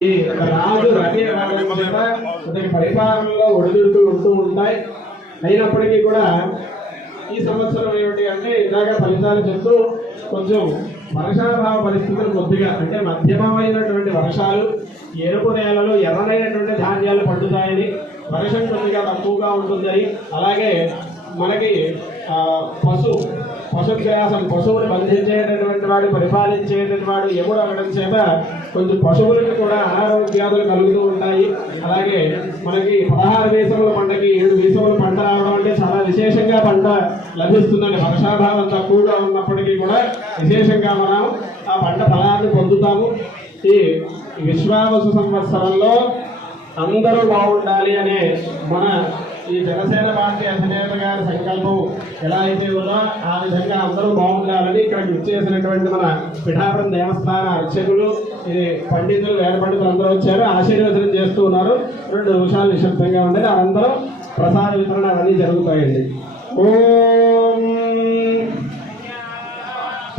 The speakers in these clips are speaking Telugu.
ఈ రాజు అతని పరిపాలనలో ఒడిదుడుకులు ఉంటూ ఉంటాయి. అయినప్పటికీ కూడా ఈ సంవత్సరం ఏమిటి అంటే ఇలాగ ఫలితాలు చెప్తూ కొంచెం వర్షాభావ పరిస్థితులు కొద్దిగా అంటే మధ్యమమైనటువంటి వర్షాలు ఎరుపు నేలలో ఎర్రనైనటువంటి ధాన్యాలు పండుతాయని వర్షం కొద్దిగా తక్కువగా ఉంటుందని. అలాగే మనకి పశు పశుగ్రాసం పశువుని బంధించేటటువంటి వాడు పరిపాలించేటటువంటి వాడు ఎముడు అవ్వడం చేత కొంచెం పశువులకు కూడా అనారోగ్యాలు కలుగుతూ ఉంటాయి. అలాగే మనకి పదహారు వేసవుల పంటకి ఏడు వేసవుల పంట రావడం అంటే చాలా విశేషంగా పంట లభిస్తుందండి. వర్షాభావం తక్కువగా ఉన్నప్పటికీ కూడా విశేషంగా మనం ఆ పంట ఫలాన్ని పొందుతాము. ఈ విశ్వావసు సంవత్సరంలో అందరూ బాగుండాలి అనే మన ఈ జనసేన పార్టీ అధినేత గారి సంకల్పం ఎలా అయితే ఉందో ఆ విధంగా అందరూ బాగుండాలని ఇక్కడ చేసినటువంటి మన పిఠాపురం దేవస్థాన అర్చకులు ఇది పండితులు వేద పండితులు అందరూ వచ్చారు ఆశీర్వచనం చేస్తూ ఉన్నారు. రెండు నిమిషాలు నిశ్శబ్దంగా ఉండేది అనంతరం ప్రసాద వితరణ అవన్నీ జరుగుతాయండి. ఓం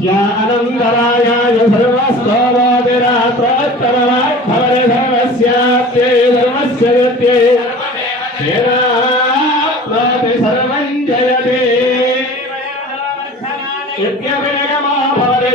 యానందరాయ సర్వస్తోమోదిరాత్రోత్తరవాగ్భవ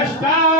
já está